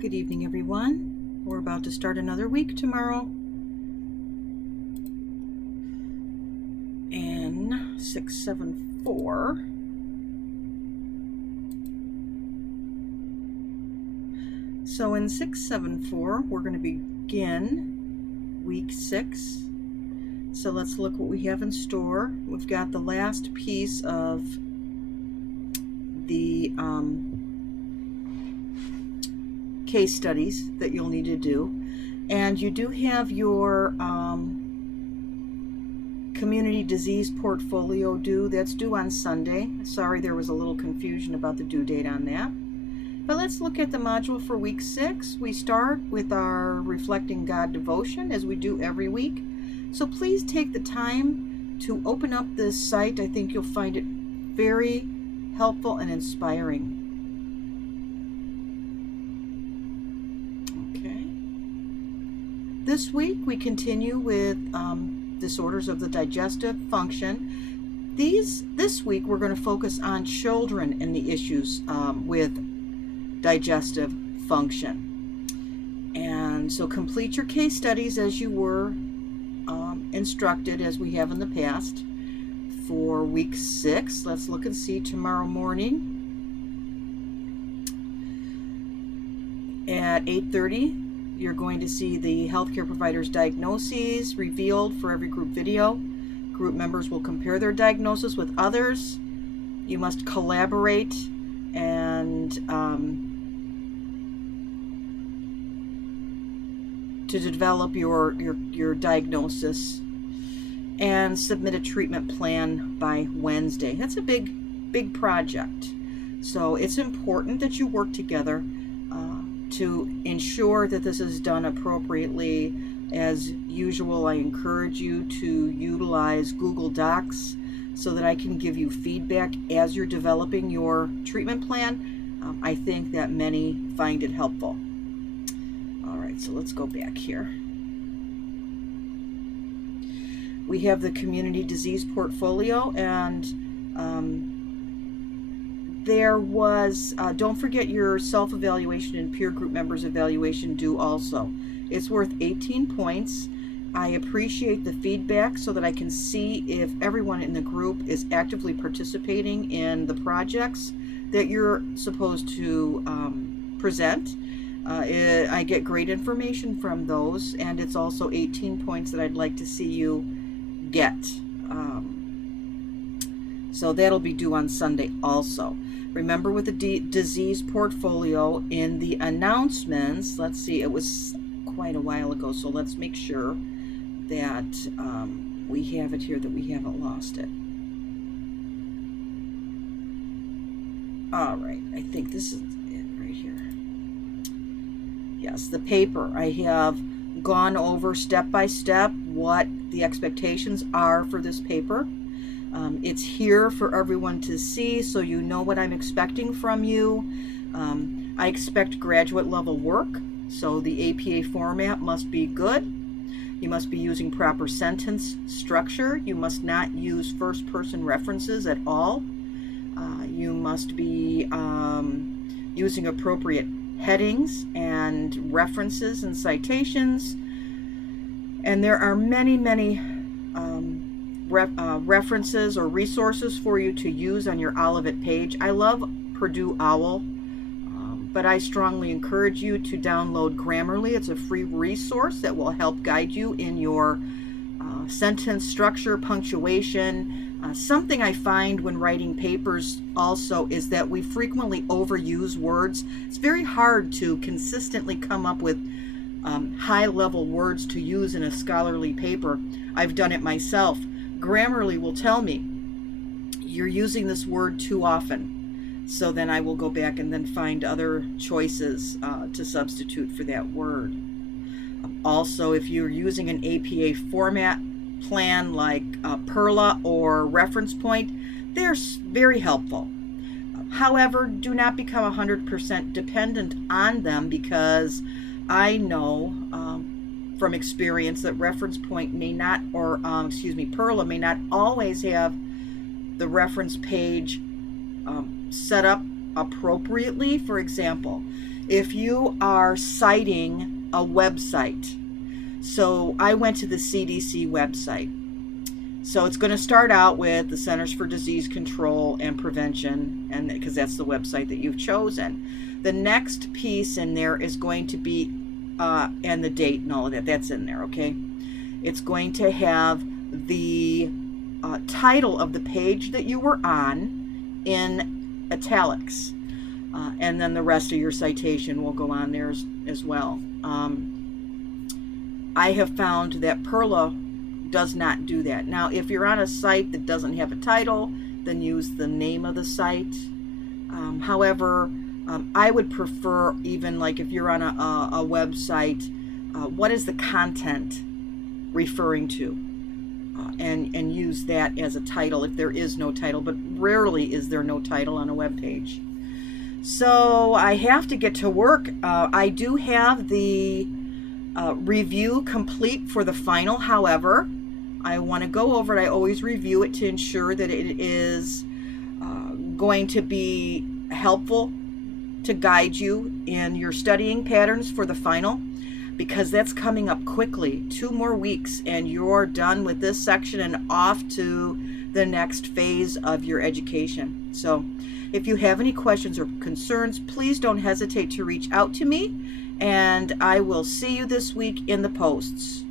Good evening, everyone. We're about to start another week tomorrow. In 674. So in 674, we're going to begin week 6. So let's look what we have in store. We've got the last piece of the case studies that you'll need to do. And you do have your community disease portfolio due. That's due on Sunday. Sorry, there was a little confusion about the due date on that. But let's look at the module for week 6. We start with our Reflecting God devotion, as we do every week. So please take the time to open up this site. I think you'll find it very helpful and inspiring. Okay. This week we continue with disorders of the digestive function. This week we're going to focus on children and the issues with digestive function. And so complete your case studies as you were instructed, as we have in the past, for week 6. Let's look and see tomorrow morning at 8:30. You're going to see the healthcare provider's diagnoses revealed for every group video. Group members will compare their diagnosis with others. You must collaborate and to develop your diagnosis and submit a treatment plan by Wednesday. That's a big project. So it's important that you work together to ensure that this is done appropriately. As usual, I encourage you to utilize Google Docs so that I can give you feedback as you're developing your treatment plan. I think that many find it helpful. All right, so let's go back here. We have the community disease portfolio, and there was, don't forget your self-evaluation and peer group members evaluation due also. It's worth 18 points. I appreciate the feedback so that I can see if everyone in the group is actively participating in the projects that you're supposed to present. I get great information from those, and it's also 18 points that I'd like to see you get. So that'll be due on Sunday also. Remember, with the disease portfolio, in the announcements, let's see, it was quite a while ago, so let's make sure that we have it here, that we haven't lost it. All right, I think this is it right here. Yes, the paper. I have gone over step by step what the expectations are for this paper. It's here for everyone to see, so you know what I'm expecting from you. I expect graduate level work, so the APA format must be good. You must be using proper sentence structure. You must not use first-person references at all. You must be using appropriate headings and references and citations. And there are many references or resources for you to use on your Olivet page. I love Purdue OWL, but I strongly encourage you to download Grammarly. It's a free resource that will help guide you in your sentence structure, punctuation. Something I find when writing papers also is that we frequently overuse words. It's very hard to consistently come up with high-level words to use in a scholarly paper. I've done it myself. Grammarly will tell me, you're using this word too often. So then I will go back and then find other choices to substitute for that word. Also, if you're using an APA format plan like PERLA or Reference Point, they're very helpful. However, do not become 100% dependent on them, because I know from experience that Reference Point may not, or PERLA may not always have the reference page set up appropriately. For example, if you are citing a website, so I went to the CDC website. So it's going to start out with the Centers for Disease Control and Prevention, and because that's the website that you've chosen. The next piece in there is going to be, and the date and all of that, that's in there, okay? It's going to have the title of the page that you were on in italics. And then the rest of your citation will go on there as well. I have found that Perla does not do that. Now, if you're on a site that doesn't have a title, then use the name of the site. However, I would prefer, even like if you're on a website, what is the content referring to? And use that as a title if there is no title, but rarely is there no title on a web page. So I have to get to work. I do have the review complete for the final. However, I want to go over it. I always review it to ensure that it is going to be helpful to guide you in your studying patterns for the final, because that's coming up quickly. 2 more weeks and you're done with this section and off to the next phase of your education. So if you have any questions or concerns, please don't hesitate to reach out to me, and I will see you this week in the posts.